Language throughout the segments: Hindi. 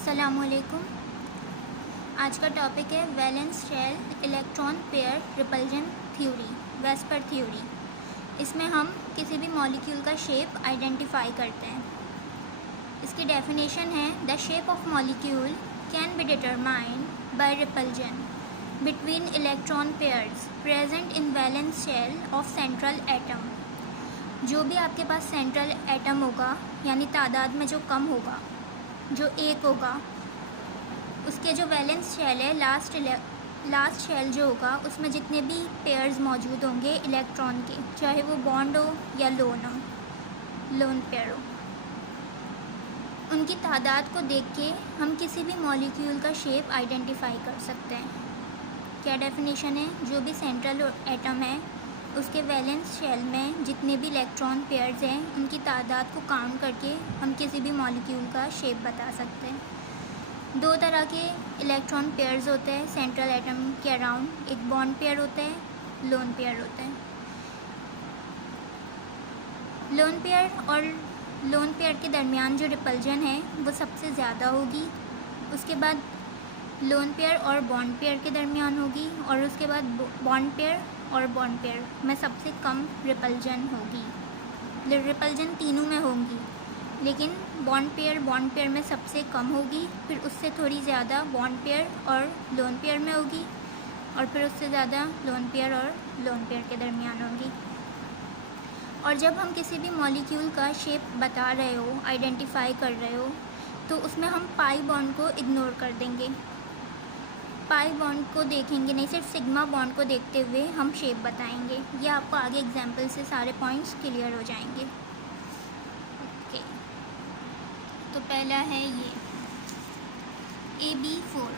अस्सलामुअलैकुम। आज का टॉपिक है valence shell electron pair repulsion theory, VSEPR theory. इसमें हम किसी भी मॉलिक्यूल का शेप आइडेंटिफाई करते हैं। इसकी डेफिनेशन है the shape of molecule can be determined by repulsion between electron pairs present in valence shell of central atom. जो भी आपके पास सेंट्रल एटम होगा, यानी तादाद में जो कम होगा, जो एक होगा, उसके जो वैलेंस शेल है, लास्ट शेल जो होगा, उसमें जितने भी पेयर्स मौजूद होंगे इलेक्ट्रॉन के, चाहे वो बॉन्ड हो या लोन पेयर हो, उनकी तादाद को देख के हम किसी भी मॉलिक्यूल का शेप आइडेंटिफाई कर सकते हैं। क्या डेफिनेशन है? जो भी सेंट्रल एटम है, उसके वैलेंस शेल में जितने भी इलेक्ट्रॉन पेयर्स हैं, उनकी तादाद को काउंट करके हम किसी भी मॉलिक्यूल का शेप बता सकते हैं। दो तरह के इलेक्ट्रॉन पेयर्स होते हैं सेंट्रल एटम के अराउंड। एक बॉन्ड पेयर होते हैं, लोन पेयर होते हैं। लोन पेयर और लोन पेयर के दरमियान जो रिपल्जन है वो सबसे ज़्यादा होगी, उसके बाद लोन पेयर और बॉन्ड पेयर के दरमियान होगी, और उसके बाद बॉन्ड पेयर और बॉन्ड पेयर में सबसे कम रिपल्जन होगी। रिपल्जन तीनों में होंगी, लेकिन बॉन्ड पेयर में सबसे कम होगी, फिर उससे थोड़ी ज़्यादा बॉन्ड पेयर और लोन पेयर में होगी, और फिर उससे ज़्यादा लोन पेयर और लोन पेयर के दरमियान होगी। और जब हम किसी भी मॉलिक्यूल का शेप बता रहे हो, आइडेंटिफाई कर रहे हो, तो उसमें हम पाई बॉन्ड को इग्नोर कर देंगे। पाई बॉन्ड को देखेंगे नहीं, सिर्फ सिग्मा बॉन्ड को देखते हुए हम शेप बताएंगे। ये आपको आगे एग्जाम्पल से सारे पॉइंट्स क्लियर हो जाएंगे। ओके, तो पहला है ये AB4,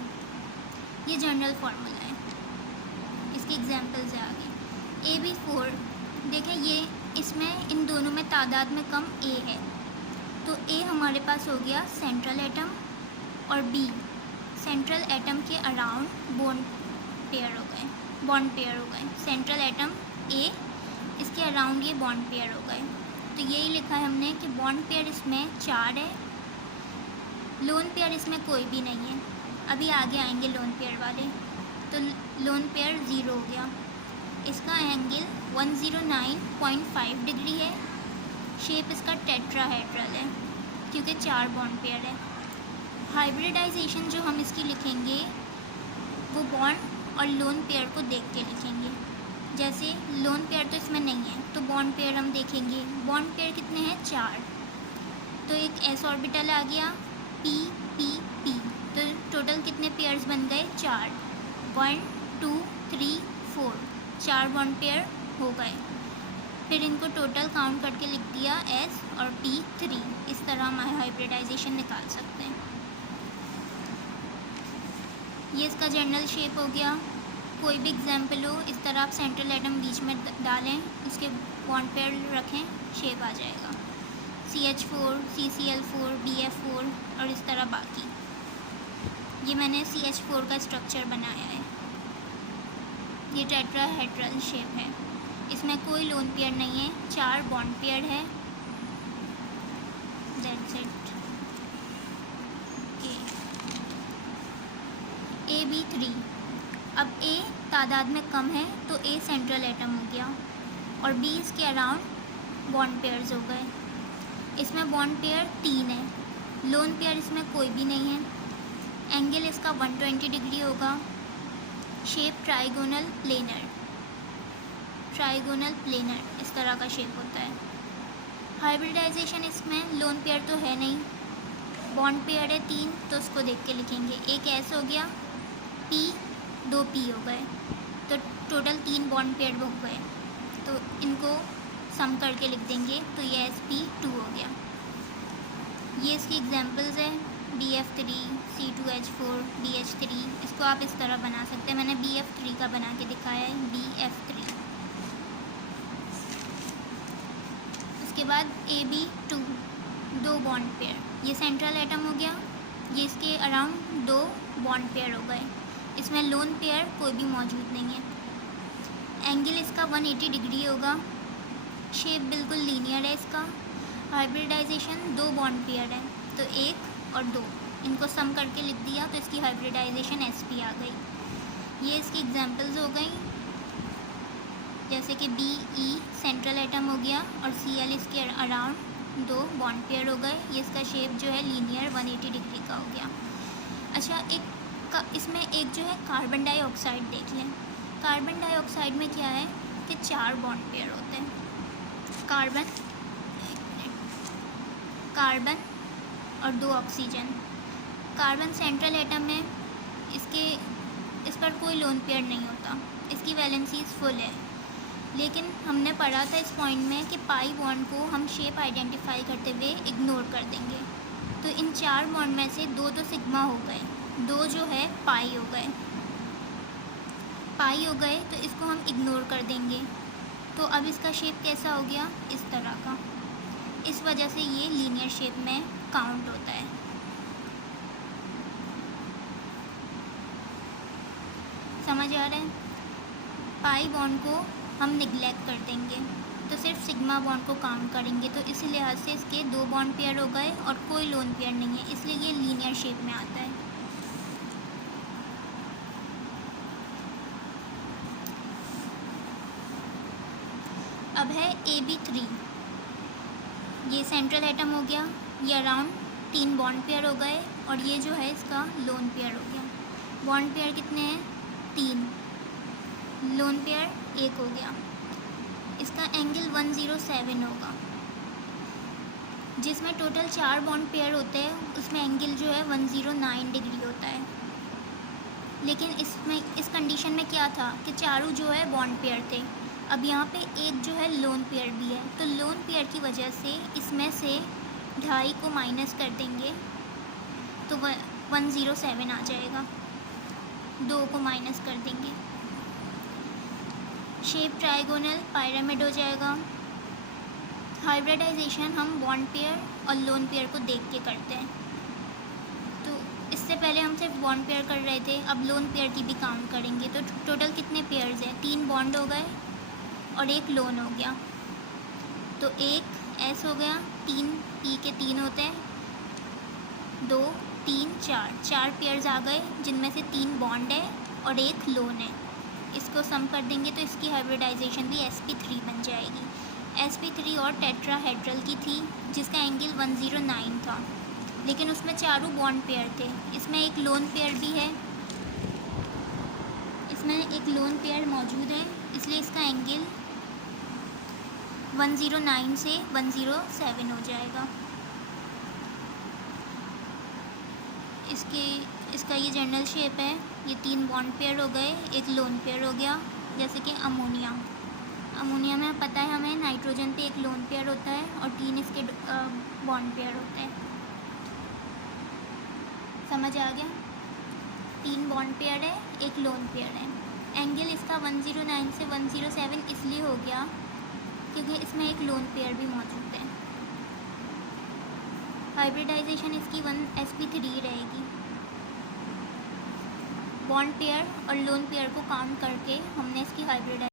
ये जनरल फार्मूला है, इसके एग्जाम्पल्स है आगे। AB4 देखें, ये इसमें इन दोनों में तादाद में कम A है, तो A हमारे पास हो गया सेंट्रल एटम, और B सेंट्रल एटम के अराउंड बॉन्ड पेयर हो गए। सेंट्रल एटम A, इसके अराउंड ये बॉन्ड पेयर हो गए। तो यही लिखा है हमने कि बॉन्ड पेयर इसमें 4 है, लोन पेयर इसमें कोई भी नहीं है। अभी आगे आएंगे लोन पेयर वाले। तो लोन पेयर 0 हो गया। इसका एंगल 109.5 डिग्री है। शेप इसका टेट्राहेड्रल है क्योंकि 4 बॉन्ड पेयर है। हाइब्रिडाइजेशन जो हम इसकी लिखेंगे वो बॉन्ड और लोन पेयर को देख के लिखेंगे। जैसे लोन पेयर तो इसमें नहीं है, तो बॉन्ड पेयर हम देखेंगे। बॉन्ड पेयर कितने हैं? 4। तो एक s ऑर्बिटल आ गया p p p, तो टोटल कितने पेयर्स बन गए? 4। 1 2 3 4, 4 बॉन्ड पेयर हो गए। फिर इनको टोटल काउंट करके लिख दिया s और p 3। इस तरह हम हाइब्रिडाइजेशन निकाल सकते हैं। ये इसका जनरल शेप हो गया। कोई भी एग्जाम्पल हो, इस तरह आप सेंट्रल एटम बीच में डालें, उसके बॉन्ड पेयर रखें, शेप आ जाएगा। CH4 CCl4 BF4 और इस तरह बाकी। ये मैंने CH4 का स्ट्रक्चर बनाया है। ये टेट्राहेड्रल शेप है, इसमें कोई लोन पेयर नहीं है, 4 बॉन्ड पेयर है। That's it. AB3, अब A तादाद में कम है तो A सेंट्रल एटम हो गया, और B इसके अराउंड बॉन्ड पेयर्स हो गए। इसमें बॉन्ड पेयर 3 है, लोन पेयर इसमें कोई भी नहीं है। एंगल इसका 120 डिग्री होगा। शेप ट्राइगोनल प्लेनर इस तरह का शेप होता है। हाइब्रिडाइजेशन इसमें लोन पेयर तो है नहीं, बॉन्ड पेयर है 3, तो उसको देख के लिखेंगे। एक S हो गया, P 2 P हो गए, तो टोटल 3 बॉन्ड पेयर हो गए, तो इनको सम करके लिख देंगे, तो ये sp2 हो गया। ये इसकी एग्जांपल्स है BF3 C2H4 BH3। इसको आप इस तरह बना सकते हैं। मैंने BF3 का बना के दिखाया है, BF3। उसके बाद AB2, 2 बॉन्ड पेयर। ये सेंट्रल एटम हो गया, ये इसके अराउंड 2 बॉन्ड पेयर हो गए। इसमें लोन पेयर कोई भी मौजूद नहीं है। एंगल इसका 180 डिग्री होगा। शेप बिल्कुल लीनियर है इसका। हाइब्रिडाइजेशन 2 बॉन्ड पेयर है, तो 1 और 2 इनको सम करके लिख दिया तो इसकी हाइब्रिडाइजेशन sp आ गई। ये इसकी एग्जांपल्स हो गई, जैसे कि Be सेंट्रल एटम हो गया और Cl इसके अराउंड 2 बॉन्ड पेयर हो गए। ये इसका शेप जो है लीनियर 180 डिग्री का हो गया। अच्छा, इसमें एक जो है कार्बन डाइऑक्साइड देख लें। कार्बन डाइऑक्साइड में क्या है कि 4 बॉन्ड पेयर होते हैं। कार्बन और 2 ऑक्सीजन। कार्बन सेंट्रल एटम है, इस पर कोई लोन पेयर नहीं होता, इसकी वैलेंसीज फुल है। लेकिन हमने पढ़ा था इस पॉइंट में कि पाई बॉन्ड को हम शेप आइडेंटिफाई करते हुए इग्नोर कर देंगे। तो इन 4 बॉन्ड में से 2 तो सिग्मा हो गए, 2 जो है पाई हो गए। तो इसको हम इग्नोर कर देंगे। तो अब इसका शेप कैसा हो गया, इस तरह का। इस वजह से ये लीनियर शेप में काउंट होता है। समझ आ रहा है? पाई बॉन्ड को हम निगलेक्ट कर देंगे तो सिर्फ सिग्मा बॉन्ड को काउंट करेंगे। तो इस लिहाज से इसके 2 बॉन्ड पेयर हो गए और कोई लोन पेयर नहीं है, इसलिए ये लीनियर शेप में आता है। अब है AB3। ये सेंट्रल एटम हो गया, ये अराउंड 3 बॉन्ड पेयर हो गए और ये जो है इसका लोन पेयर हो गया। बॉन्ड पेयर कितने हैं, 3, लोन पेयर 1 हो गया। इसका एंगल 107 होगा। जिसमें टोटल 4 बॉन्ड पेयर होते हैं उसमें एंगल जो है 109 डिग्री होता है। लेकिन इस कंडीशन में क्या था कि चारों जो है बॉन्ड पेयर थे। अब यहाँ पे एक जो है लोन पेयर भी है, तो लोन पेयर की वजह से इसमें से 2.5 को माइनस कर देंगे तो 107 आ जाएगा। 2 को माइनस कर देंगे, शेप ट्राइगोनल पिरामिड हो जाएगा। हाइब्रिडाइजेशन हम बॉन्ड पेयर और लोन पेयर को देख के करते हैं। तो इससे पहले हम सिर्फ बॉन्ड पेयर कर रहे थे, अब लोन पेयर की भी काउंट करेंगे। तो टोटल कितने पेयर्स हैं, 3 बॉन्ड हो गए और 1 लोन हो गया। तो 1 S हो गया, 3 P के 3 होते हैं, 2 3 4 पेयर्स आ गए जिनमें से 3 बॉन्ड है और 1 लोन है। इसको सम कर देंगे तो इसकी हाइब्रिडाइजेशन भी sp3 बन जाएगी। sp3 और टेट्राहेड्रल की थी जिसका एंगल 109 था, लेकिन उसमें चारों बॉन्ड पेयर थे। इसमें एक लोन पेयर भी है, इसमें एक लोन पेयर मौजूद है, इसलिए इसका एंगल 109 से 107 हो जाएगा। इसका ये जनरल शेप है। ये 3 बॉन्ड पेयर हो गए, 1 लोन पेयर हो गया। जैसे कि अमोनिया में पता है हमें नाइट्रोजन पे 1 लोन पेयर होता है और 3 इसके बॉन्ड पेयर होते हैं। समझ आ गया? 3 बॉन्ड पेयर है, 1 लोन पेयर है। एंगल इसका 109 से 107 इसलिए हो गया क्योंकि इसमें 1 लोन पेयर भी मौजूद है। हाइब्रिडाइजेशन इसकी sp3 रहेगी। बॉन्ड पेयर और लोन पेयर को काउंट करके हमने इसकी हाइब्रिडाइजेशन